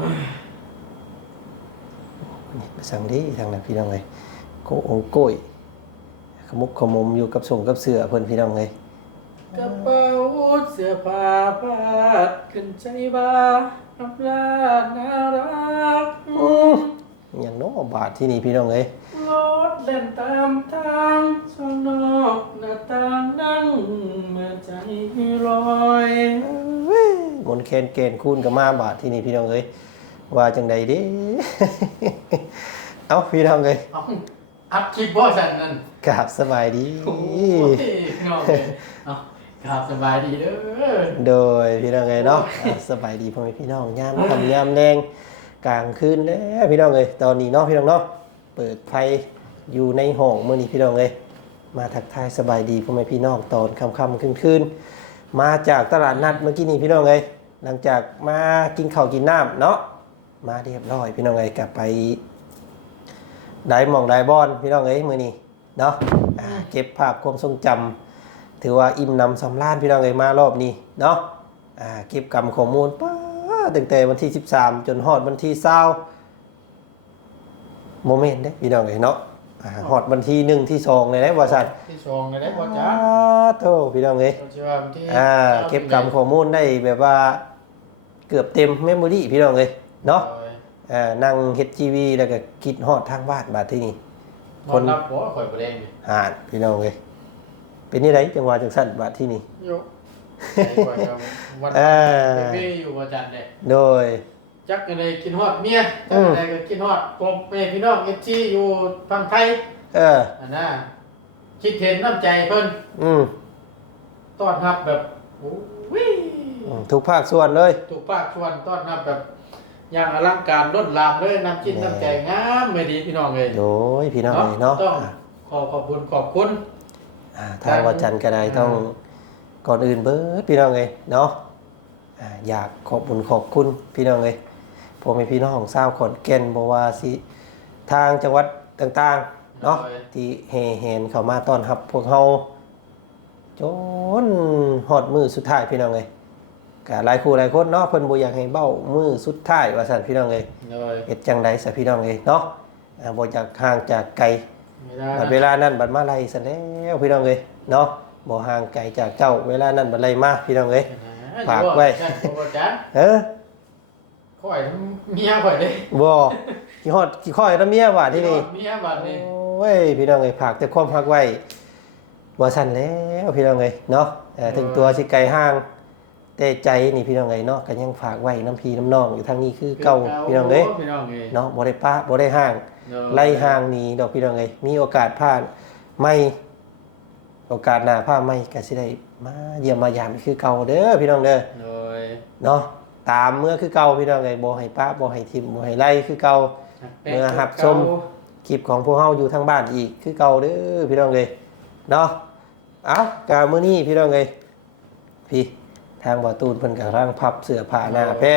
นี่ไปสั่งดีทางนั้นพี่น้องเลยโกโองโก้ยขมุกขมุมอยู่กับส่งกับเสือเพิ่นพี่น้องเลยกระเป๋าเสื้อผ้าพาดขึ้นใจบ้าน้ำลาน่ารักอย่างน้อบาทที่นี่พี่น้องเลยรถเล่นตามทางช่องนอกหน้าต่างนั่งเมื่อใจลอยมนต์แคนเกณฑ์คูณกับมาบาทที่นี่พี่น้องเลย ว่าจังใดเด้ เอาพี่น้องเลยเอาอัพคลิปบ่สันนั่นกราบสบายดี โอ้ยพี่น้องเลยเอาครับสบายดีเด้อ โดยพี่น้องเลยเนาะอะสบายดีพ่อแม่พี่น้องยามค่ำยามแดงกลางคืนแล้วพี่น้องเลยตอนนี้เนาะพี่น้องเนาะเปิดไฟอยู่ในห้องมื้อนี้พี่น้องเลยมาทักทายสบายดีพ่อแม่พี่น้องตอนค่ำๆคืนๆมาจากตลาดนัดเมื่อกี้นี้พี่น้องเลยหลังจากมากินข้าวกินน้ำเนาะ มาเรียบร้อย พี่น้องเลยกลับไปได้หมองได้บอนพี่น้องเอ้ยมื้อนี้เนาะอ่าเก็บภาพความทรงจำถือว่าอิ่มหนำสำราญพี่น้องเอ้ยมารอบนี้เนาะอ่าเก็บกรรมข้อมูลป้าตั้งแต่วันที่ 13 จนฮอดวันที่20โมเมนต์เด้พี่น้องเอ้ยเนาะอ่าฮอดวันที่1ที่2เลยนะว่าซั่นที่สองเลยได้บ่จ๊ะอ่าโธ่พี่น้องเอ้ย เราจะว่าวันที่อ่าเก็บกรรมข้อมูลได้แบบว่าเกือบเต็มเมมโมรี่พี่น้องเอ้ย เนาะอ่านั่งเฮ็ดทีวีแล้วก็คิดฮอดทางบ้านบาดที่นี่คนนรับบ่ข่อยบ่แดงนี่หานพี่น้องเอ้ยเป็นนี่ไดจังหวะจังซั่นบาดที่นี่โยไอ้ข่อยก็วันเออเบ้อยู่บ่จันเลยโดยจักกันเลยกินฮอดเมียอืจักมกันเลยก็กินฮอดผมแม่พี่น้อง FG อยู่ฝั่งไทย เอออันน่ะคิดเห็นน้ำใจเพิ่นอืมต้อนรับแบบโอ้ยอืมทุกภาคส่วนเลย ถูกปากชวนต้อนรับแบบอ ย่างอลังการล้นหลามเลยน้ำจิ้มแน่น้ำใจงามไม่ดีพี่น้องเลยโดยพี่น้องเลยเนาะต้องอ่าขอขอบคุณขอบคุณอ่าทางวัดจันทร์ก็ได้ต้องก่อนอื่นเบิดพี่น้องเลยเนาะอ่าอยากขอบคุณขอบคุณพี่น้องเลยผมเป็นพี่น้องของเศร้าวขอนแก่นบอกว่าสิทางจังหวัดต่างๆเนาะที่เฮเฮนเข้ามาต้อนรับพวกเฮาจนฮอดมือสุดท้ายพี่น้องเลย ก็หลายคู่หลายคนเนาะเพิ่นบ่อยากให้เบ้ามือสุดท้ายว่าซั่นพี่น้องเลยเลยเฮ็ดจังไดซะพี่น้องเลยเนาะอ่าบ่จากห่างจากไกลไม่ได้บัดเวลานั้นบัดมาไล่ซะแล้วพี่น้องเลยเนาะบ่ห่างไกลจากเจ้า เวลานั้นบัดไล่มาพี่น้องเลยฝากไว้จันโปรจันเออข่อยเมียข่อยเลยบ่กี่ฮอดกี่ข้อยแล้วเมียว่าที่นี่ เมียบัดนี้โอ้ยพี่น้องเอ้ยฝากแต่ความรักไว้บ่สั่นแล้วพี่น้องเอ้ยเนาะเอ่อถึงตัวสิไกลห่าง แต่ใจนี่พี่น้องเอ้ยเนาะก็ยังฝากไว้น้ำพี่น้ำน้องอยู่ทางนี้คือเก่าพี่น้องเอ้ยพี่น้องเอ้ยเนาะบ่ได้ปะบ่ได้ห่าง ไล่ห่างหนี้ดอกพี่น้องเอ้ยมีโอกาสผ่านไม่โอกาสหน้าพาไม่ก็สิได้มาเยี่ยมมายามคือเก่าเด้อพี่น้องเด้อเลยเนาะตามเมื่อคือเก่าพี่น้องเอ้ยบ่ให้ปะบ่ให้ทิมบ่ให้ไล่คือเก่าเมื่อหับส้มคลิปของพวกเฮาอยู่ทางบ้านอีกคือเก่าเด้อพี่น้องเอ้ยเนาะเอากามื้อนี้พี่น้องเอ้ยพี่ ทางบ่อตูนเพิ่นก็ร่างพับเสื้อผ้าหน้าแพร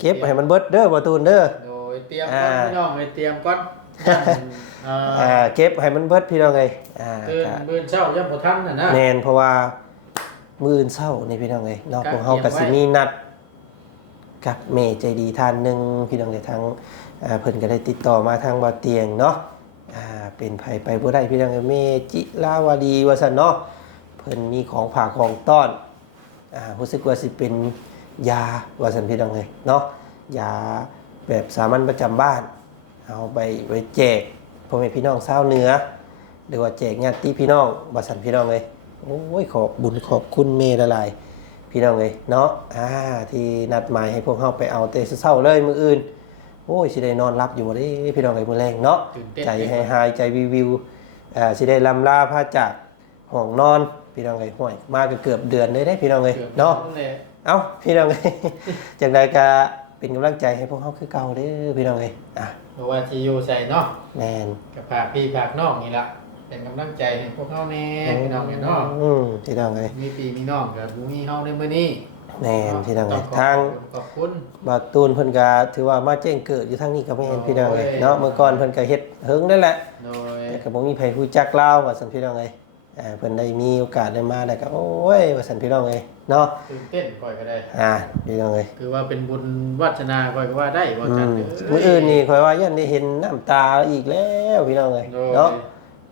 เก็บให้มันเบิดเด้อบ่อตูนเด้อโดยเตรียมอ่าก่อนพี่น้องเอ้ยเตรียมก่อนอ่าอ่าเก็บให้มันเบิดพี่น้องเอ้ยอ่าตื่นก็มื้อเช้ายังบ่ทันน่ะนะแน่นเพราะว่ามื้ออื่นเช้านี่พี่น้องเอ้ยเนาะก็พวกเฮาก็เตรีสิยมไว้มีนัดกับเมย์ใจดีท่านหนึงพี่น้องเอ้ยทางอ่าเพิ่นก็ได้ติดต่อมาทางบ่อเตียงเนาะอ่าเป็นไผไปบ่ได้พี่น้องเอ้ยเมจิลาวดีว่าซั่นเนาะเพิ่นมีของฝากของต้อนอ่า รู้สึกว่าสิเป็นยาว่าสันพี่น้องเลยเนาะยาแบบสามัญประจำบ้าน เอาไปไว้แจกพ่อแม่พี่น้องชาวเหนือหรือว่าแจกญาติพี่น้องว่าสันพี่น้องเลยโอ้ยขอบบุญขอบคุณเมย์ละลายพี่น้องเลยเนาะอ่าที่นัดหมายให้พวกเขาไปเอาเตะเศร้าๆเลยมืออื่นโอ้ยสิได้นอนรับอยู่บ่เด้พี่น้องเลยมือแรงเนาะตื่นเต้นใจให้หายใจวิววิวอ่าสิได้ลำลาพาจากห้องนอน พี่น้องไงห่วยมาก็เกือบเดือนเลยได้พี่น้องไงกือบเนาะแหละเอ้าพี่น้องไงจากใดก็เป็นกำลังใจให้พวกเขาคือเก่าเด้อพี่น้องไงอะเพราะว่าที่อยู่ใส่เนาะแมนกับฝากพี่ฝากน้องนี่ล่ะเป็นกำลังใจให้พวกเฮาแน่พี่น้องเนาะอืมพี่น้องไงมีพี่มีน้องกับบ่มีเฮาในมื้อนี้แมนพี่น้องไงต้ขบทางขอบคุณบาตูนเพิ่นก็ถือว่ามาแจ้งเกิดอยู่ทางนี้ก็แม่นพี่น้องไงโอ้ยเนาะเมื่อก่อนเพิ่นก็เฮ็ดเฮิงนั่นแหละโดยแต่ก็บ่มีไผรู้จักลาวว่าซั่นพี่น้องไงอ่าเพิ่นได้มีโอกาสได้มาแล้วก็โอ้ยว่าซั่นพี่น้องเอ้ยเนาะตื่นเต้นก่อยก็ได้ อ่าพี่น้องเอ้ยคือว่าเป็นบุญวัฒนาก่อยก็ว่าได้บ่อืจันมเด้มื้ออื่นนี่ข่อยว่ายันได้เห็นน้ำตาอีกแล้วพี่น้องเอ้ยโดยเนาะ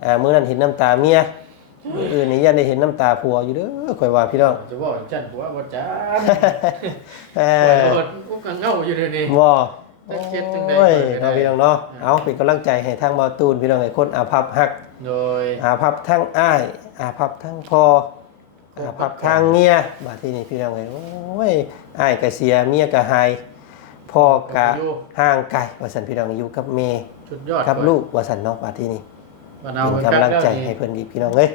อ่ามื้อนั้นเห็นน้ำตาเมียมื้ออื่นนี่ยันได้เห็นน้ำตาผัวอยู่เด้อข่อยว่าพี่น้องจะบอกจันผัวบ่จันเอข่อยออดอุ้มกังเงาอยู่เดี๋ยวนี้ บ่จักเฮ็ดจังใดโอ้ยก็ได้เนาะพี่น้องเนาะเอาเป็นกำลังใจให้ทางบ่าวตูนพี่น้องเอ้ยคนอาภัพฮัก โดย อาภัพทั้งอ้าย อาภัพทั้งพ่ออาภัพทางเมียบาดที่นี่พี่น้องเอ้ยโอ้ยอ้ายก็เสียเมียก็หายพ่อก็ห่างไกลว่าซั่นพี่น้องอยู่กับแม่สุดยอดกับลูกว่าซั่นเนาะบาดที่นี่มะนาวเป็นมันกำลังใจให้เพิ่นอีกพี่น้องเอ้ย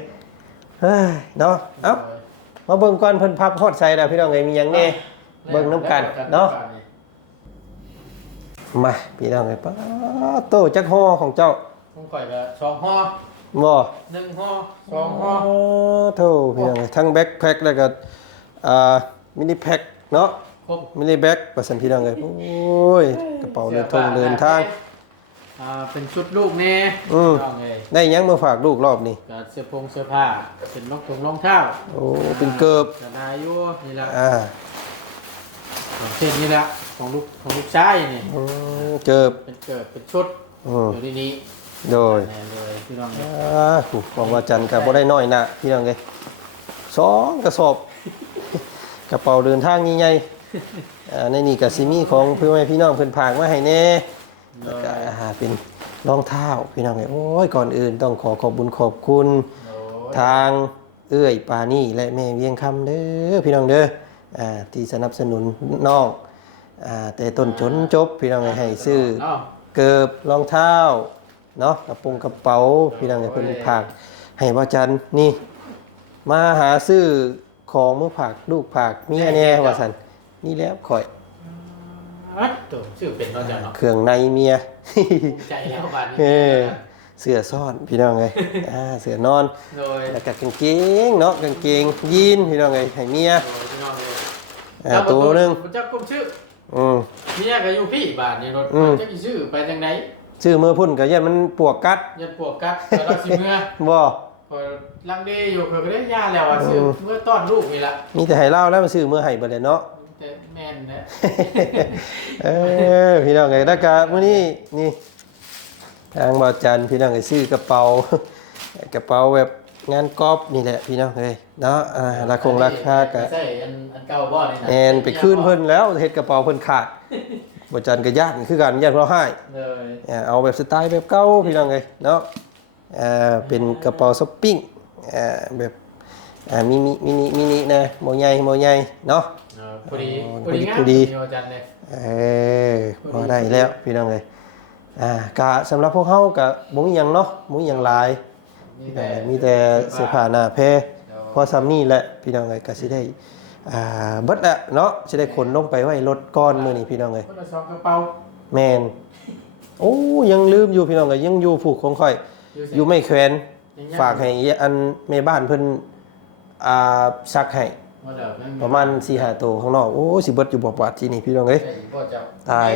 เฮ้ยเนาะเอ้ามาเบิ่งก่อนเพิ่นพับฮอดใส่แล้วพี่น้องเอ้ยมีหยังแน่ เบิ่งน้ำกันเนาะ มาพี่น้องเอ้ยป้าโตจักห่อของเจ้า ผมข่อยก็สองห่อ บ่หนึ่งห่อสองห่อโธ่พี่น้องเอ้ยทั้งแบ็คแพ็คแล้วก็อ่ามินิแพ็คเนาะครบมินิแบ็คว่าซั่นพี่น้องเอ้ยโอ้ยกระเป๋าเดินทงเดินทาง อ่าเป็นชุดลูกแน่อืม น้องเอ้ยได้หยังมาฝากลูกรอบนี้ กับเสื้อผงเสื้อผ้าเป็นรองถุงรองเท้าโอ้เป็นเกิบ กระดาษอยู่นี่ละอ่าของเช่นนี่ละของลูกของลูกชายนี่ อืมเกิบเป็นเกิดเป็นชุดอืม อยู่ในนี้ โดยแน่เลยพี่น้องอ่เอ้ยาถูกของว่าจันทร์ก็บ่ได้น้อยหนะพี่น้องเอ้ยสองกระสอบ กระเป๋าเดินทางใหญ่ๆอ่าในนี่ก็สิมีของเพื่อนแม่พี่น้องเพิ่นฝากมาให้แน่โดแล้วยก็อ่าเป็นรองเท้าพี่น้องเอ้ยโอ้ยก่อนอื่นต้องขอขอบบุญขอบคุณโดยทางเอื้อยปานี่และแม่เวียงคำเด้อพี่น้องเด้ออ่าที่สนับสนุนน้องอ่าแต่ต้นจนจบพี่น้องเอ้ยให้ซื้อ เนาะเกิบรองเท้า เนาะกระโปรงกระเป๋าพี่น้องเอ้ยเพิ่นผากให้บ่จันนี่ มาหาซื้อของมือผากลูกผากเมียแน่ว่าซั่นนี่แล้วข่อยอัดตัวชื่อเป็นเนาะจ้ะเนาะเครื่องในเมียภูมิใจแล้วบาดนี้เออเสื้อซ่อนพี่น้องเอ้ยอ่าเสื้อนอนโดยแล้วก็กางเกงเนาะกางเกงยีนพี่น้องเอ้ยให้เมียโดยพี่น้องเลยอ่าตัวหนึงผมจะกุมชื่ออืมเมียก็อยู่พี่บ้านนี่รถอืมจะมีชื่อไปทางไหน ชื่อมือพุ่นก็ยันมันปวกกัดยันปวกกัดแต่เราสิเมื่อบ่พอลังเดอยู่เพื่อก็ได้ย่าแล้วอะซื้อเมื่อต้อนลูกนี่ละมีแต่ให้เล่าแล้วมันซื้อมือให้เบิดเลยเนาะแต่แม่นนะเออพี่น้องไงแล้วก็มื้อนี้นี่ทางบ่าวจันทร์พี่น้องไอ้ซื้อกระเป๋ากระเป๋าแบบงานกอบนี่แหละพี่น้องเอ้ยเนาะอ่าราคงราคาก็ใช่อันอันเก่าบ่นี่นะแอนไปคืนเพิ่นแล้วเฮ็ดกระเป๋าเพิ่นขาด บ่าวจันทร์ก็ญาติคือกันญาติเราให้เลยอ่าเอาแบบสไตล์แบบเก่าพี่น้องเอ้ยเนาะอ่าเป็นกระเป๋าช้อปปิ้งอ่าแบบอ่ามินิมินิมินินะบ่ใหญ่บ่ใหญ่เนาะเออพอดีอ๋อพอดีงามพอดีมีอาจารย์เลยเออพอได้แล้วพี่น้องเลยอ่ากะสำหรับพวกเฮากะบ่มีหยังเนาะบ่มีหยังหลายมีเอ่อมีแต่เสื้อผ้าหน้าแพรพอซ้ำนี่แหละพี่น้องเลยก็สิได้ อ่าเบิดละเนาะสิได้ขนลงไปไว้รถก้อนมื้อนี้พี่น้องเลยคนละสองกระเป๋าแม่นโอ้ยังลืมอยู่พี่น้องเลยยังอยู่ผูกของข่อย อยู่ไม่แขวนยังยังฝากให้อันแม่บ้านเพิ่นอ่าซักให้มาเดี๋ยวนั่งประมาณ4-5ตัวข้างนอกโอ้สิเบิดอยู่บ่บาทที่นี่พี่น้องเอ้ยใช่พ่อเจ้าตาย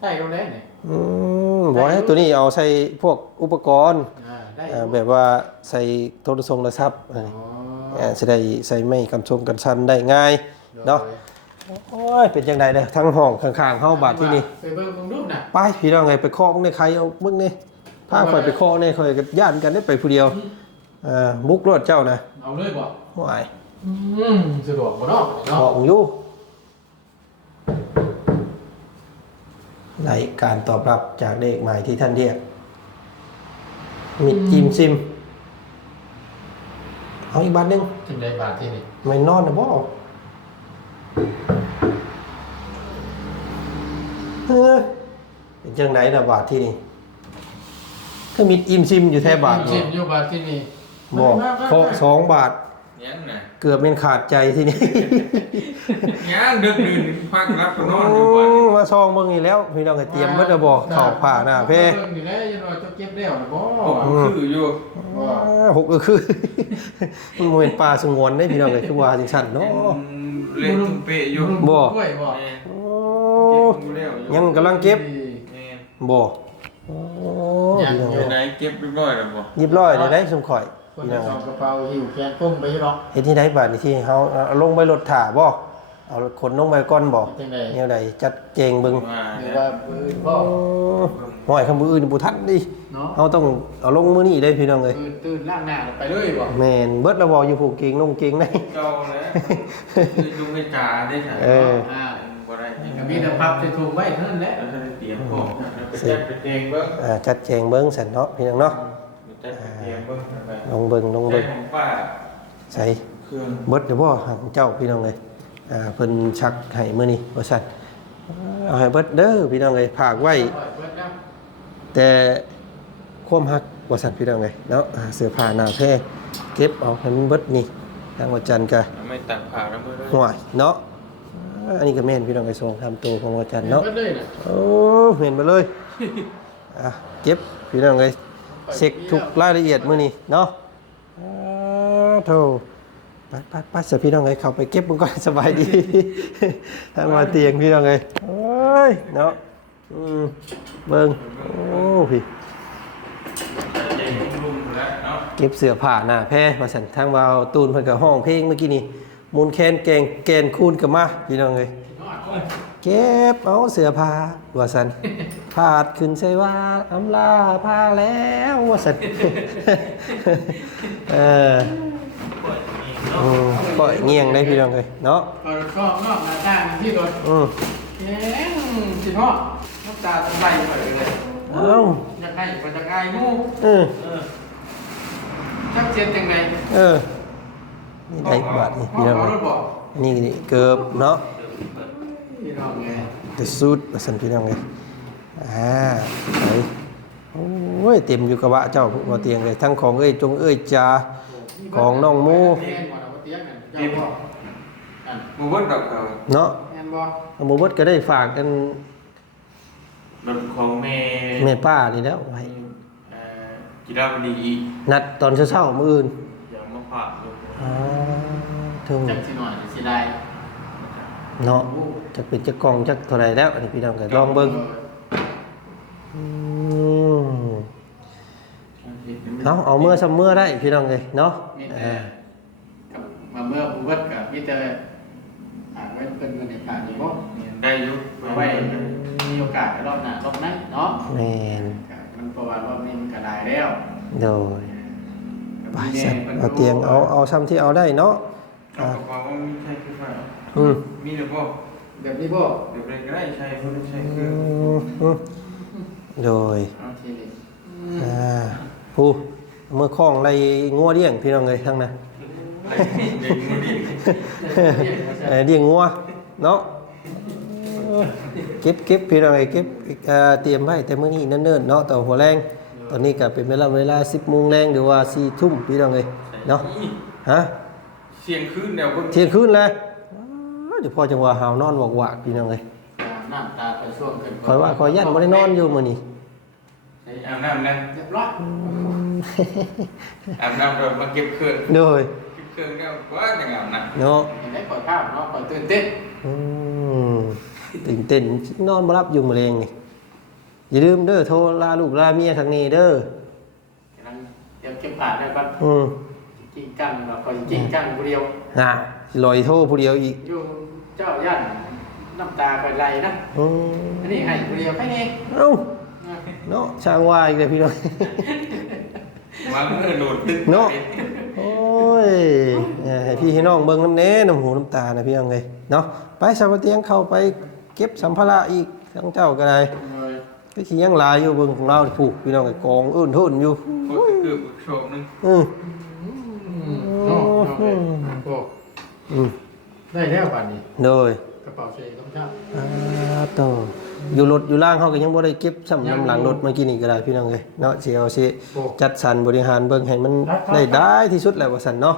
ใช่เขาแล้วเนี่ยอืมบอกให้ตัวนี้เอาใส่พวกอุปกรณ์อ่าได้อ่าแบบว่าใส่โทรศัพท์โทรศัพท์อะไร อ๋ออ่าจะได้ใส่ไม่กำชงกันชันได้ง่ายเนาะโอ้ยเป็นจังไดเนี่ยทั้งห้องข้างๆเฮาบาดที่นี่ไปเบิ่งเบิ่งรูปน่ะไปพี่น้องไงไปเคาะมึงในใครเอามึงนี่พาข่อยไปเคาะนี่ข่อยก็ย่านกันได้ไปผู้เดียวอ่ามุกรถเจ้านะเอาเลยบ่ว้ายอืมสะดวกบ่เนาะเคาะเนาะมึงอยู่ในการตอบรับจากเลขหมายที่ท่านเรียกมิดจิมซิม เอาอีกบาทหนึงจังไดบาทที่นี่ไม่นอนนะบ่เออเป็นจังไหนนะบาทที่นี่ก็มิดอิมซิมอยู่แท้บาทชิเนาะมอยู่บาทที่นี่บอกเคาะสองบาท ยังน่ะเกือบเป็นขาดใจที่นี่ยังดึกดื่นพักรับก็นอนอือยู่บ่อนมมาซองเบิ่งนี่แล้วพี่น้องก็เตรียมเบิดแล้วบ่เข้าผ่าหน้าเพเบิ่งอยู่แล้วยันว่าจะเก็บแล้วนะบ่ผมคืออยู่อ่าหกก็คือมันบ่เป็นป่าสงวนได้พี่น้องก็คือว่าจังซั่นเนาะเล่นตุ้มเปะอยู่บ่กล้วยบ่แม่โอ้เก็บอยู่แล้วอยู่ยังกำลังเก็บแม่บ่โอ้พี่น้องอเอ้ยู่ยไหนเก็บเรียบร้อยแล้วบ่ยิบร้อยเลยได้สมข่อย คนพี่จะน้องสองกระเป๋าหิวแขนกุ้งไปหรอกเฮ็ดที่ไหนบาดนี่ที่เฮาเอาลงไปรถถ่าบ่เอารถขนลงไปก่อนบ่จังไดแนวใดจัดเจงเบิ่งว่าหรือเนี่ยว่าปืนพ่อห้อยคำมืออื่นบ่ทันดิเนาะเฮาต้องเอาลงมื้อนี้ได้พี่น้องเอ้ยตื่นตื่นล่างหน้าไปเลยบ่แม่นเบิดแล้วบ่อยู่ผูกเกงนุ่งเกงได้เก่าแล้วคือจุงให้จ่าได้ค่ะเอออ่าบ่ได้นี่ก็มีแต่พับใส่ถุงไว้เท่านั้นแหละแล้วถ้าได้เตรียมของไปจัดไปเตรียมเบิ่งอ่าจัดแจงเบิ่งซั่นเนาะพี่น้องเนาะ จัดไปเตรียมเบิ่งไปลงเบิ่งลงใช้เบิ่งของป้าใส่เครื่องเบิดเดี๋ยวบ่ของเจ้าพี่น้องเลยอ่าเพิ่นชักให้มื้อนี้ว่าซั่นเอาให้เบิดเด้อพี่น้องเลยฝากไว้ปล่อยเบิดนะแต่ความฮักว่าซั่นพี่น้องเลยเนาะอ่าเสื้อผ้าหน้าแพร่เก็บเอาให้มันเบิดนี่ทางวัดจันทร์ก็ไม่ตักผ่าแล้วเบิ่งด้วยห่วยเนาะอ่าอันนี้ก็แม่นพี่น้องเลยส่งทำตัวของวัดจันทร์เนาะเบิดเลยน่ะโอ้เห็นไปเลย อะเก็บพี่น้องเลย เช็คทุกรายละเอียดมื้อนี้เนาะอ่าโธ่ไปไปไปเสียพี่น้องเลยเข้าไปเก็บมันก่อนสบายดีทางมาเตียงพี่น้องเลยเอ้ยเนาะอืมเบิ่งโอ้พี่เก็บเสื้อผ้าหน้าแพร่มาสั่นทางวาวตูนเพิ่นก็ห้องเพลงเมื่อกี้นี่มูลแคนแกงแกนคูนกับมาพี่น้องเลยเก็บเอาเสื้อผ้าว่าสัน พาดขึ้นใส่ว่าอำลาพาแล้วว่าสันเอออืมปล่อยเงียงได้พี่น้องเลยเนาะเปิดข้องนอกหน้าต่างที่รถอืมแข็งสิพ่อน้ำตาจะไหลไปเลยเอ้าอยากให้ก็จะอายงูเออเออชักเจ็ดจังไงเออนี่ได้บาทนี่พ่อพี่น้องเอาเอ้รยถบอกนี่นี่เกือบเนาะพี่น้องไงจะสุดมาสันพี่น้องเลย อ่าไปโอ้ยเต็มอยู่กระบะเจ้าพวกเตียงเลยทั้งของเอ้ยจงเอ้ยจาของน้องหมูแม่นบ่เราบ่เตียงกันเจ้าพ่ออันบ่เบิ่งดอกเขาเนาะแม่นบ่เอาหมูบดก็ได้ฝากกันรถของแม่แม่ป้านี่แล้วไว้เอ่อกีฬาบดีอีกนัดตอนเช้าๆมื้ออื่นอย่ามาฝากลูกอ่าถึงจักสิหน่อยสิได้เนาะจะเป็นจะกล่องจะเท่าไหรแล้วอันนี้พี่น้องก็ลองเบิ่งอืม เอาเอาเมื่อซ้ำเมื่อได้พี่น้องเลยเนาะมีแต่อ่ากับมาเมื่อผู้วัดกับมีแต่อ่านไว้เป็นเงินในผ่านอยู่บ่ได้อยุเอาไว้มีโอกาสรอบหน้ารอบนั้นเนาะแม่นมันประวัติรอบนี้มันก็ได้แล้วโดยไปสันเอาเตียงเอาเอาซ้ำที่เอาได้เนาะเอากระเป๋าว่ามีใช่คือเปล่าอืมมีหรือเปล่าแบบนี้บ่เดี๋ยวไปก็ได้ใช่คนใช่อืคือมอืม โดยเอาทีนี้อ่าผู้เมื่อคล้องไรงัวเลี้ยงพี่น้องเลยทั้งนั้นอะไรเด็กมือดีเอ่อเลี้ยงงัวเนาะเก็บเก็บพี่น้องเลยเก็บเอ่อเตรียมไว้แต่มื้อนี้เนิ่นๆเนาะต่อหัวแรงตอนนี้ก็เป็นเวลาเวลา10โมงแรงหรือว่า4ทุ่มพี่น้องเลยเนาะฮะเสียงคืนเดี๋ยวคนเที่ยงคืนเลยอ้าวเดี๋ยวพอจังหวะหาวนอนวอกๆพี่น้องเลย น้ำตาไปช่วงขึ้นคอยว่าคอยยันบ่ได้นอนอยู่มื้อนี้อาบน้ำนะเรียบร้อยอาบน้ำเรามาเก็บเครื่องโดยเก็บเครื่องแล้วว่าอย่างอาบน้ำเนาะเห็นได้ปล่อยภาพเนาะปล่อยตื่นเต้นอืมตื่นเต้นนอนบ่รับอยู่มื้อแรงนี่อย่าลืมเด้อโทรลาลูกลาเมียทางนี้เด้อกำลังเตรียมเก็บผ่านได้ปั๊บอืมกิ้งกั้งเราคอยกิ้งกั้งผู้เดียวอะสิลอยโทรผู้เดียวอีกอยู่เจ้าย่าน น้ำตาไปไหลนะอืมอันนี้ให้ผู้เดียวแค่นี้เอ้าเนาะช่างว่าอีกเลยพี่น้องวางมือโหลดตึ๊กเนาะ โอ้ยเอ่อให้พี่ให้น้องเบิ่งน้ำเน้น้ำหูน้ำตานะพี่น้องเลยเนาะไปสาวเตียงเข้าไปเก็บสัมภาระอีกทั้งเจ้าก็ได้เลยก็สิยังหลายอยู่เบิ่งของเรานี่ผูกพี่น้องไอ้กองอื่นทุ่นอยู่โอ้ยเกือบโชคนึงอืมโอ้โหโอ้อืมได้แล้วป่านนี้โดยก ระเป๋าเชยของเจ้าอ่าต่ออยู่รถอยู่ล่างเขาก็ยังบ่ได้เก็บซ้ำน้ำหลังรถเมื่อกี้นี่ก็ได้พี่น้องเลยเนาะสิเอาสิจัดสรรบริหารเบิ่งให้มันได้ได้ที่สุดแล้วว่าซั่นเนาะ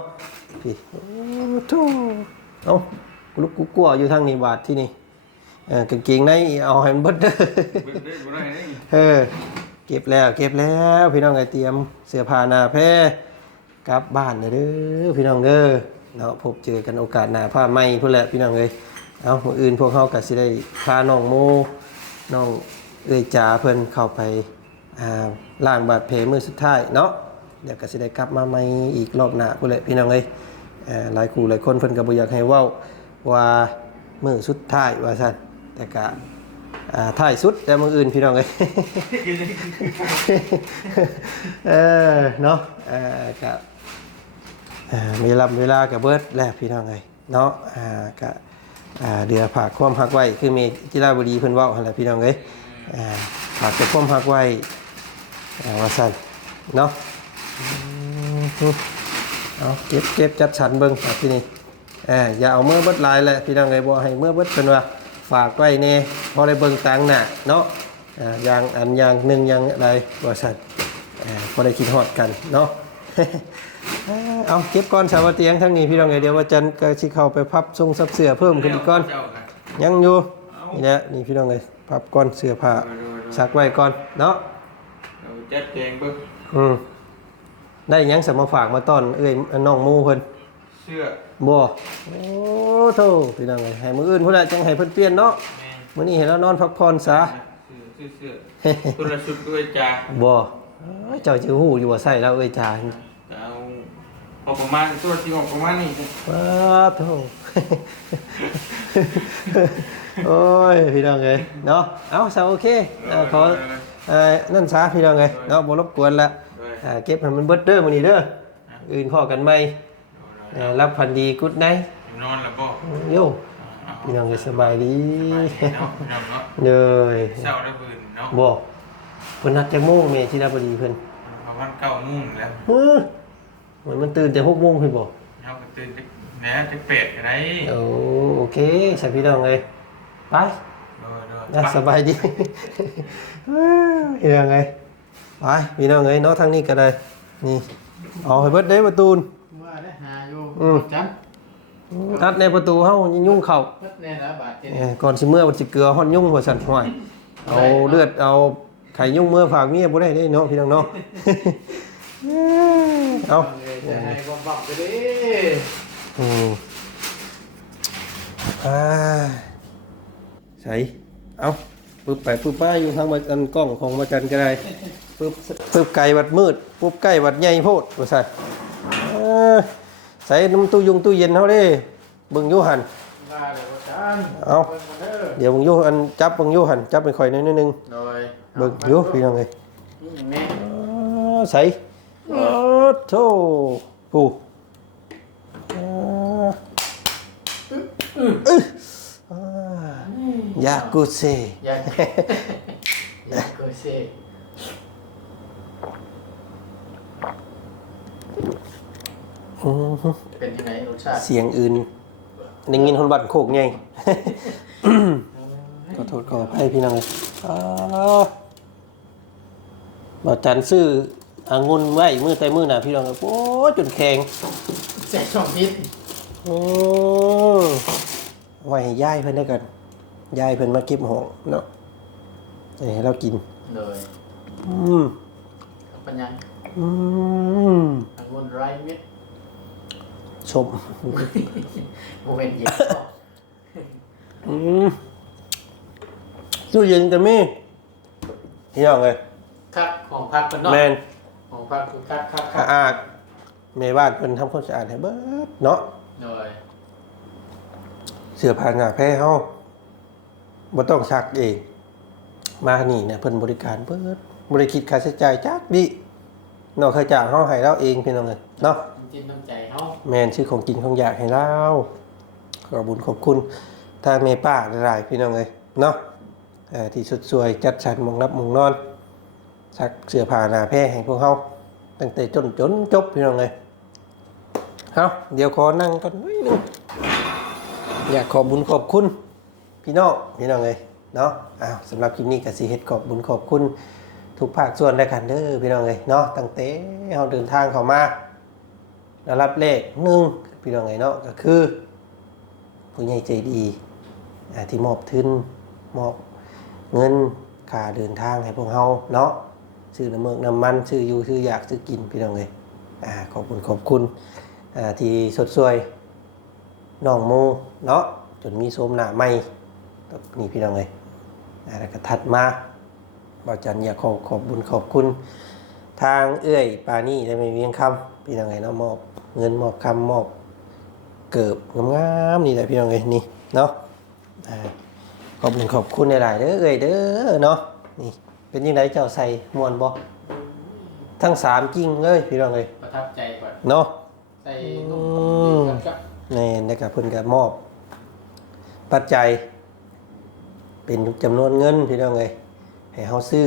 พี่โอ้โธ่เอ้ากูลุกกูกลัวอยู่ทางนี้บาดที่นี่เออกางเกงในเอาให้มันเบิดเด้อเบิ่งได้บ่ได้นี่เออเก็บแล้วเก็บแล้วพี่น้องไอเตรียมเสื้อผ้าหน้าแพรกลับบ้านเด้อพี่น้องเด้อเนาะพบเจอกันโอกาสหน้าผ้าไหมพุ่นแหละพี่น้องเอ้ย เอามืออื่นพวกเฮาก็สิได้พาน้องโมน้องเอ้ยจ๋าเพิ่นเข้าไปอ่าล้างบาดแผลมือสุดท้ายเนาะเดี๋ยวก็สิได้กลับมาใหม่อีกรอบหน้าพุ่นแหละพี่น้องเอ้ยหลายครูหลายคนเพิ่นก็บ่อยากให้เว้าว่ามือสุดท้ายว่าซั่นแต่ก็อ่าท้ายสุดแต่มืออื่นพี่น้องเอ้ยเออเนาะก็อ่าเวลาเวลากับเบิดแล้วพี่น้องเอ้ยเนาะก็ เดือฝากความหักไว้คือเมจิราบดีเพิ่นเว้าหั่นแหละพี่น้องเอ้ยอ่ากต่ความหักไว้ว่าซั่นเนาะเอาเก็บเก็บจัดสรรเบิ่งครับที่นี่เอ่าอย่าเอาเมื่อเบิดลายแหละพี่น้องเอ้ยบ่ให้เมื่อเบิดเพิ่นว่าฝากไว้แน่พอได้เบิ่งตังหน้าเนาะอย่างอันอย่างหนึ่งอย่างอะไรว่าซั่นพอได้คิดฮอดกันเนาะ เอาเก็บก้อนสาวเตียงทั้งนี้พี่น้องเอ้ยเดี๋ยวว่าจันทร์ก็สิเข้าไปพับทรงซับเสื้อเพิ่มขึ้นอีกก้อนเจ้านะยังอยู่เอานี่แหละนี่พี่น้องเอ้ยพับก้อนเสื้อผ้าดูดูดูซักไว้ก่อนเนาะเอาจัดแจงเบิ่งอืมได้หยังสมาฝากมาต้อนเอ้ยน้องหมูเพิ่นเสื้อบ่โอ้โธ่พี่น้องเอ้ยให้มื้ออื่นพุ่นน่ะจังให้เพิ่นเปลี่ยนเนาะแม่งมื้อนี้ให้เรานอนพักผ่อนซะเสื้อเสื้อเสื้อตัวละชุดด้วยจ้าบ่เอ้ยเจ้าจะฮู้อยู่ว่าใส่แล้วเอ้ยจ้าจะเอาเอาประมาณตัวที่ของประมาณนี้ว้าโธ่โอ้ยพี่น้องเอ้ยเนาะเอาซะโอเคอ่าขอเอ่อนั่นซะพี่น้องเอ้ยเนาะบ่รบกวนละอ่าเก็บให้มันเบิดเด้อมื้อนี้เด้ออื่นพอกันใหม่เอ่อรับพันดีกุดไนท์นอนแล้วบ่โยพี่น้องเอ้ยสบายดีเนาะเนาะเนาะเด้อเช้าได้ปืนเนาะบ่เพิ่นนัดจักโมงแม่ที่ราบดีเพิ่นประมาณเก้าโมงแล้ว เฮ้อเหมือนมันตื่นแต่6โมงเพิ่นบ่เฮาก็ตื่นจะแหน่จะเป็ดก็ได้โอ้โอเคใส่พี่น้องเอ้ยไปเออเด้อน่าสบายดีพี่น้องไงไปพี่น้องไงเนาะทางนี้ก็ได้นี่เอาให้เบิดได้ประตูน ว่าได้หาอยู่อืม จันตัดในประตูเฮายุ่งเข้าพัดแน่นะบาทเจ็ดเอ้ยก่อนสิเมื่อมันสิเกลือฮอดยุ่งบ่สั่นห้อยเอาเลือดเอาไข่ยุ่งเมื่อฝากเมียบ่ได้เด้เนาะพี่น้องเนาะ เอา จะให้บำบัดไปดิอืมอ่าใส่เอาปึ๊บไปปึ๊บมาอยู่ทางมาอันกล้องของมาจันก็ได้ปึ๊บปึ๊บไก่วัดมืดปุ๊บไก่วัดใหญ่โพดว่าซั่นเออใส่น้ำตู้ยุงตู้เย็นเฮาเด้เบิ่งอยู่หั่นว่าเลยว่าจันเอาบิ่งมาเด้อเดี๋ยวเบิ่งอยู่อันจับเบิ่งอยู่หั่นจับไปข่อยหนิดนึงโดยเบิ่งอยู่พี่น้องเอ้ยนี่อย่างนี้อ๋อใส่ โอ้โธ่ผู้อ่าอึอ่ายากุเซอยากอยากเกิดเสกอือฮึเป็นยังไงรสชาติ เสียงอื่นได้ยินคนบัดโคกไงขอโทษขออภัยพี่น้องเลยอ้าวบอจันซื้อ อางุ่นไว้มือแต่มือหนาพี่น้องเลยโอ้ยจนแข็งแสกสองพิษโอ้ไว้ให้ย่ายเพิ่นได้กันย่ายเพิ่นมาเก็บหองเนาะให้เรากินโดยอืมปัญญาอืมองุ่นไรเม็ดชมโมเมนต์เย็นอืมตู้เย็นแต่มีพี่น้องเลยคักของพักเป็นเนาะแมน ของพักคือคักคักคัสะกอาดเมบ้านเพิ่นทำความสะอาดให้เบิดเนาะโดยเสื้อผ้าหน้าแพ้เฮาบ่ต้องซักเอง มานี่เนี่ยเพิ่นบริการเบิดบ่ได้คิดค่าใช้จ่ายจักดินอกค่าจ้างเฮาให้เราเองพี่น้องเอ้ยเนาะจริงๆน้ำใจเฮาแม่นชื่อของกินของอยากให้เราขอบุญขอบคุณทางเมป้าหลายๆพี่น้องเอ้ยเนาะเอ่อที่สุดสวยจัดสรรหมองรับหมองนอนซักเสื้อผ้าหน้าแพ้ให้พวกเฮา ตั้งแต่จนจนจบพี่น้องเอ้ยเฮาเดี๋ยวขอนั่งก่อนนิดนึงอยากขอบุญขอบคุณพี่น้องพี่น้องเลยเนาะอ้าวสำหรับคลิปนี้ก็สิเฮ็ดขอบบุญขอบคุณทุกภาคส่วนด้วยกันเด้อพี่น้องเลยเนาะตั้งแต่เฮาเดินทางเข้ามาแล้วรับเลขหนึ่งพี่น้องเลยเนาะก็คือ ผู้ใหญ่ใจดีที่มอบทุนมอบเงินค่าเดินทางให้พวกเฮาเนาะ ซื้อน้ำเมือกน้ำมันซื้ออยู่ซื้ออยากซื้อกินพี่น้องเลยอ่าขอบคุณขอบคุณอ่าที่สดสวยน้องโมเนาะจนมีโสมหน้าใหม่นี่พี่น้องเลยอ่าแล้วก็ถัดมาบ่าวจันอยากขอขอบบุญขอบคุณทางเอื้อยปานี่ได้ไม่เวียงคำพี่น้องไงเนาะมอบเงินมอบคำมอบเกิบงามๆนี่แหละพี่น้องไงนี่เนาะขอบคุณขอบคุณหลายๆเด้อเอ้ยเด้อเนาะนี่ เป็นยังไงเจ้าใส่มวนบ่ทั้งสามกิ้งเลยพี่น้องเลยประทับใจก่อนเนาะใส่นุ่อืมมกับในนะครับเพิ่นก็มอบ ปัจจัย เป็นจำนวนเงินพี่น้องเลยให้เฮาซื้อ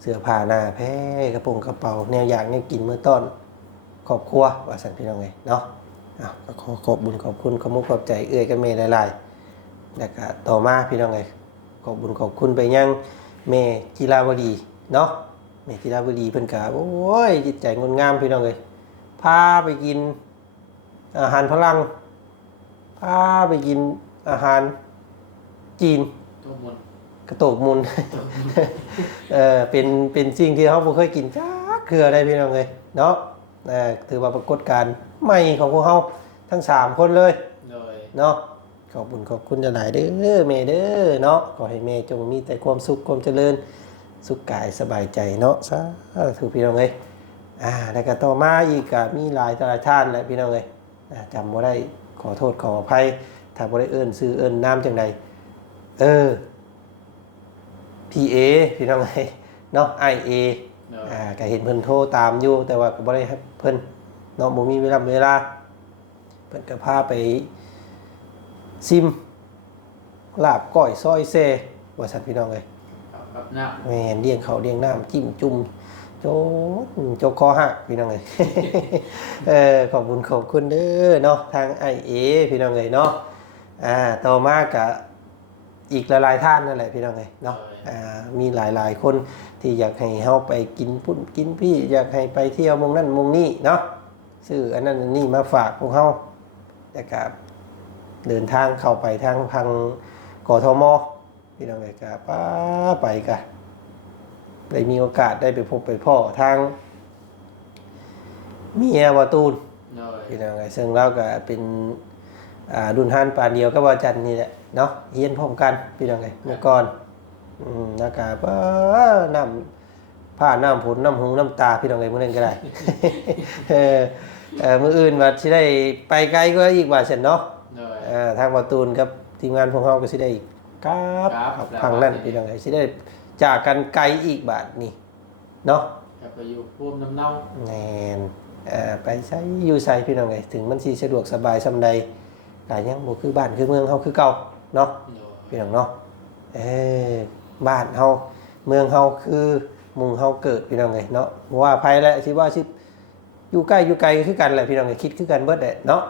เสื้อผ้าหน้าแพ้กระโปรงกระเป๋าแนวอยากแนวกินเมื่อต้นครอบครัวว่าสันพี่น้องเลยเนาะอ้าวก็ขอขอบบุญขอบคุณขอมุกขอบใจเอื้อยกันเมย์หลายๆแล้วก็ต่อมาพี่น้องเลยขอบบุญขอบคุณไปยัง เมจิราวดีเนาะเมจิราวดีเพิ่นกะโอ้ยจิตใจงดงามพี่น้องเลยพาไปกินอาหารพลังพาไปกินอาหารจีนตัวบนกระโตกมุนเออเป็นเป็นสิ่งที่เขาบ่เคยกินจ้าเคืออะไรพี่น้องเลยเนาะเออถือว่าปรากฏการณ์ใหม่ของพวกเขาทั้งสามคนเลยโดยเนาะ ขอบคุณขอบคุณจะหลายเด้อเมเด้อเนาะขอให้เมจงมีแต่ความสุขความเจริญ สุขกายสบายใจเนาะสาธุพี่น้องเลยอ่าแล้วก็ต่อมาอีกก็มีหลายต่อหลายท่านแหละพี่น้องเลยอ่าจำบ่ได้ขอโทษขออภัย ถ้าบ่ได้เอิ้นซื้อเอิ้นน้ำจังใดเออ PA พี่น้องเลยเนาะ IA โดยอ่าก็เห็นเพิ่นโทรตามอยู่แต่ว่าก็บ่ได้ให้เพิ่นเนาะบ่มีเวลาเวลาเพิ่นก็พาไป ซิมลาบก้อยซอยเซว่าซั่นพี่น้องเลยเอากับน้แม่นเลี้ยงเขาวเลี้ยงน้ำจิ้มจุ่มโจดโจกคอหักพี่น้องเลย เออขอบคุณขอบคุณเด้อเนาะทางไอเอพี่น้องเลยเนาะอ่าต่อมากะอีกหลายๆท่านนั่นแหละพี่น้องเลยเนาะอ่ามีหลายๆคนที่อยากให้เฮาไปกินพุ่นกินพี่อยากให้ไปเที่ยวมงนั่นมงนี่เนาะซื้ออันนั้นอันนี้มาฝากพวกเฮาแต่กะ เดินทางเข้าไปทางพังกทมพี่น้องเลยกะป้าไปกะได้มีโอกาสได้ไปพบไปพ่อทางเมียวาตูนำโดยพี่น้องเลยซึ่งเราก็เป็นอ่าดุนฮันปานเดียวก็ว่าจันนี่แหละเนาะเฮียนพร้อมกันพี่น้องเลยเมื่อก่อนอืมแล้วก็ป้าน้ำผ้าน้ำผุนน้ำหูน้ำตาพี่น้องเลยมื่อนั้นก็ได้เออเออมื่ออื่นว่าสิได้ไปไกลก็อีกว่าเสร็จเนาะโดยเอ่อทางบอตูนกับทีมงานพวกเขาก็สิได้กราบครับ พังนั่นพี่น้องไอ้สิได้จากกันไกลอีกบาทนี่เนาะกลับไปอยู่พุ่มน้ำเน่าแนนเอ่อไปใช้อยู่ใส่พี่น้องไงถึงมันสิสะดวกสบายสำใดกายังบ่คือบ้านคือเมืองเฮาคือเก่าเนาะโดยพี่น้องเนาะเออบ้านเฮาเมืองเฮาคือหมุงเฮาเกิดพี่น้องไงเนาะบ่ว่าภัยและสิว่าสิอยู่ใกล้อยู่ไกลคือกันแหละพี่น้องไงคิดคือกันเบิดแหละเนาะ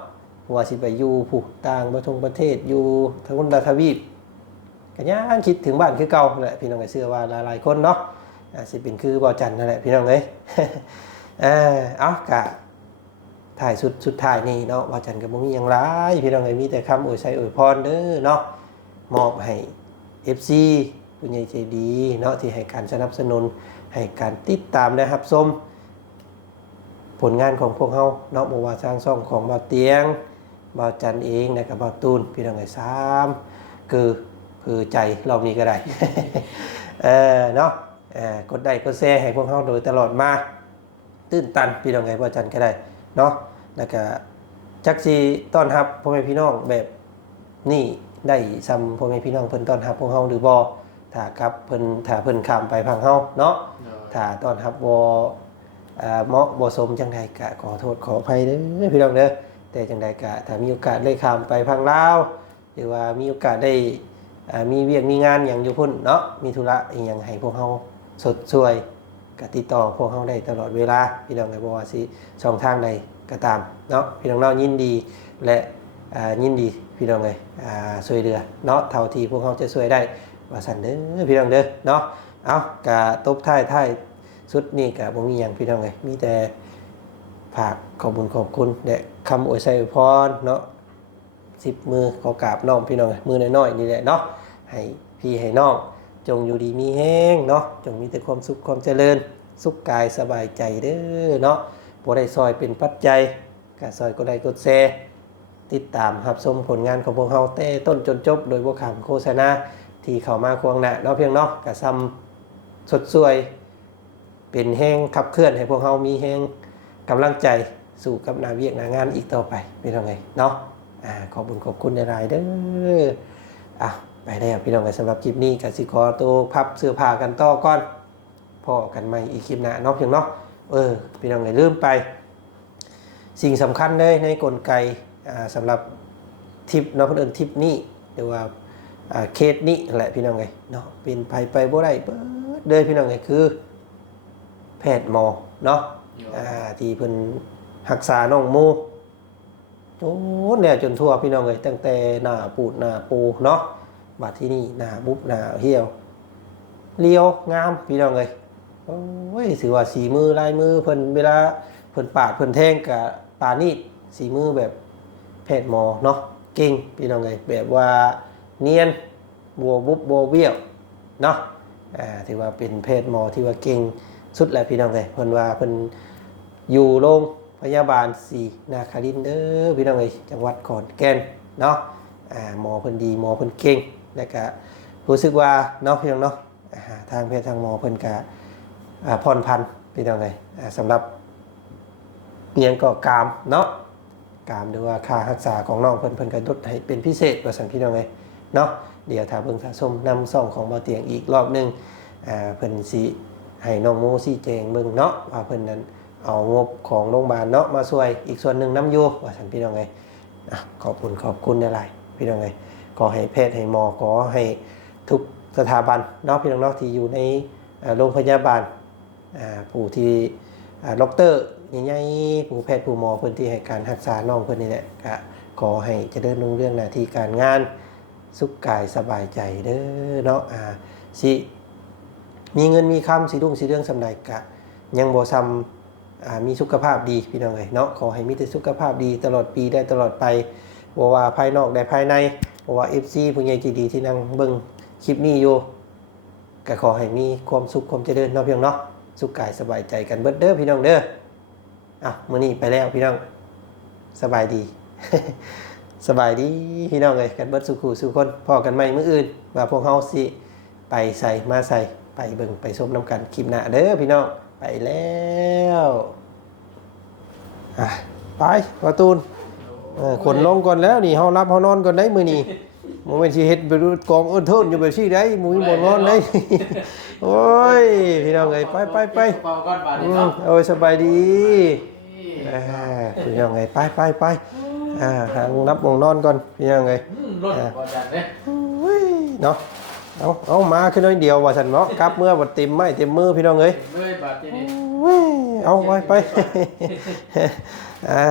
ว่าสิไปอยู่ผู้ต่างประทงประเทศอยู่ทางุนดาทวีปก็ยังคิดถึงบ้านคือเก่าแหละพี่น้องไงเชื่อว่าหลายๆคนเนาะอาจสิเป็นคือบอจันทร์นั่นแหละพี่น้องเอ้ยเออเอากะถ่ายสุดสุดท้ายนี่เนาะบอจันทร์ก็บ่มีหยังหลายพี่น้องเอ้ยมีแต่คำอวยใส่อวยพรเด้อเนาะมอบให้ FC ผู้ใหญ่ใจดีเนาะที่ให้การสนับสนุนให้การติดตามนะครับชมผลงานของพวกเขาเนาะบ่ว่าสร้างซ่องของบ่าเตียง บาจันเองและกับบาตูนพี่น้องไอ้สามคือคือใจรอบนี้ก็ได้เออเนาะเออกดได้กดแชร์ให้พวกเขาโดยตลอดมาตื้นตันพี่น้องไงบ่าจันก็ได้เนาะแล้วก็จักสิต้อนรับพ่อแม่พี่น้องแบบนี่ได้ซ้ำพ่อแม่พี่น้องเพิ่นต้อนรับพวกเฮาหรือบ่ถ้าครับเพิ่นถ้าเพิ่นข้ามไปพังเฮาเนาะถ้าต้อนรับบอ่าเหมาะบ่สมจังใดก็ขอโทษขออภัยเด้อพี่น้องเด้อ แต่จังใดก็ถ้ามีโอกาสได้ข้ามไปพังลาวหรือว่ามีโอกาสได้มีเวียกมีงานหยังอยู่พุ่นเนาะมีธุระอีหยังให้พวกเฮาสดช่วยกติดต่อพวกเฮาได้ตลอดเวลาพี่น้องก็บ่ว่าสิช่องทางใดก็ตามเนาะพี่น้องเนายินดีและยินดีพี่น้องเลยอ่าช่วยเหลือเนาะเท่าที่พวกเขาจะช่วยได้ว่าสันเด้อพี่น้องเด้อเนาะเอากะตบท้ายท้ายสุดนี่กะบ่มีหยังพี่น้องเลยมีแต่ฝากขอบคุญขอบคุณและ คำอวยชัยอวยพรเนาะสิบมือขอกราบน้องพี่น้องมือน้อยๆนี่แหละเนาะให้พี่ให้น้องจงอยู่ดีมีแห้งเนาะจงมีแต่ความสุขความเจริญ สุขกายสบายใจเด้อเนาะบ่ได้ซอยเป็นปัจจัยกะซอยก็ได้กดแชร์ติดตามรับชมผลงานของพวกเราแต่ต้นจนจบ โดยบวขามโฆษณาที่เข้ามาควงหน้าเนาะเพียงเนาะกะซ้ำสดสวย เป็นแห้งขับเคลื่อนให้พวกเรามีแห้งกำลังใจ สู่กับหนาเวียกหนางานอีกต่อไปพี่น้องไงเนาะอ่าขอบคุญขอบคุณในรายๆเด้ออะไปแล้วพี่น้องไงสำหรับคลิปนี้กับสิขอตัวพับเสื้อผ้ากันต่อก่อนพอกันใหม่อีกคลิปหน้าเนาะเพียงเนาะเออพี่น้องไงลืมไป สิ่งสำคัญเลยในกลไกอ่าสำหรับทิปเนาะเพื่นเอนทิปนี้หรือว่าอ่าเคสนี้นั่นแหละพี่น้องไงเนาะเป็นไปไปบ่ได้เบิดเด้อพี่น้องไงคือ แพทย์หมอเนาะอ่าที่เพิ่น รักษาน้องหมูโอ้เนี่ยจนทั่วพี่น้องเลยตั้งแต่หน้าปูดหน้าปูเนาะบัดที่นี่หน้าบุบหน้าเหี่ยวเลียวงามพี่น้องเลยโอ้ยถือว่าสีมือลายมือเพิ่นเวลาเพิ่นปาดเพิ่นแทงกับปานีดสีมือแบบแพทย์หมอเนาะเก่งพี่น้องเลยแบบว่าเนียนบัวบุบบัวเบี้ยวเนาะอ่าถือว่าเป็นแพทย์หมอที่ว่าเก่งสุดแหละพี่น้องเลยเพิ่นว่าเพิ่นอยู่โรง พยาบาลศรีนาคารินเด้อพี่น้องเอ้ยจังหวัดขอนแก่นเนาะอ่าหมอเพิ่นดีหมอเพิ่นเก่งแล้วก็รู้สึกว่าเนาะพี่น้องเนาะทางแพทย์ทางหมอเพิ่นก็ผ่อนพันพี่น้องเอ่าสำหรับเนียงก็กามเนาะกามหรือว่าค่ารักษาของน้องเพิ่นเพิ่นก็ลดให้เป็นพิเศษว่าซั่นพี่น้องเอ้ยเนาะเดี๋ยวถ้าเบิ่งถ้าชมนำซ่องของเบาเตียงอีกรอบหนึงอ่าเพิ่นสิให้น้องโมซี่แจงเบิ่งเนาะว่าเพิ่นนั้น เอางบของโรงพยาบาลเนาะมาช่วยอีกส่วนหนึ่งน้ำยูว่าสันพี่น้องไงอขอบคุณขอบคุณในไลน์พี่น้องไงขอให้แพทย์ให้หมอขอให้ทุกสถาบันเนาะพี่น้องเนาะที่อยู่ในโรงพยาบาลผู้ที่อ่าด็อกเตอร์ใหญ่ๆผู้แพทย์ผู้หมอเพิ่นที่ให้การรักษาน้องเพิ่นนี่แหละก็ขอให้เจริญรุ่งเรื่องหน้าที่การงานสุขกายสบายใจเด้อเนาะอ่าสิมีเงินมีคำสีรุ่งสีเรื่องสำใดกะยังบ่ซ้ำ มีสุขภาพดีพี่น้องเอ้ยเนาะขอให้มีแต่สุขภาพดีตลอดปีได้ตลอดไปบ่ว่าภายนอกได้ภายในบ่ว่า FC ผู้ใหญ่ใจดีที่นั่งเบิ่งคลิปนี้อยู่ก็ขอให้มีความสุขความเจริญเนาะพี่น้องเนาะสุขกายสบายใจกันเบิดเด้อพี่น้องเด้ออะมื้อนี้ไปแล้วพี่น้องสบายดี สบายดีพี่น้องเอ้ยกันเบิดสุขสุขคนพอกันใหม่มื้ออื่น ว่าพวกเฮาสิไปใส่มาใส่ไปเบิ่งไปส้มน้ำกันคลิปหน้าเด้อพี่น้อง ไปแล้วอะไปประตูนเออขนลงก่อนแล้วนี่เฮารับเฮานอนก่อนได้มื้อนี้โมเมนสิเฮ็ดไปดูกองเอิ้นโทนอยู่แบบซี่ได้หมูมีบ่นอนได้ โอ้ยพี่น้องเอ้ยไปไปไปเป่าก้อนบาดอืนี่มเนาะโอ้ยสบายดีอ่าพี่น้องเอ้ยไปไปไปอ่าหางนับวงนอนก่อนพี่น้องเอ้ย อืมรถบ่จัดเด้ โอ้ยเนาะ เอาเอามาขึ้นน้อยเดียวว่าฉันเนาะกลับเมื่อบัดเต็มไม่เต็มมือพี่น้องเอ้ยเลยบาดที่นี่โอ้ยเอาไปไปอ่า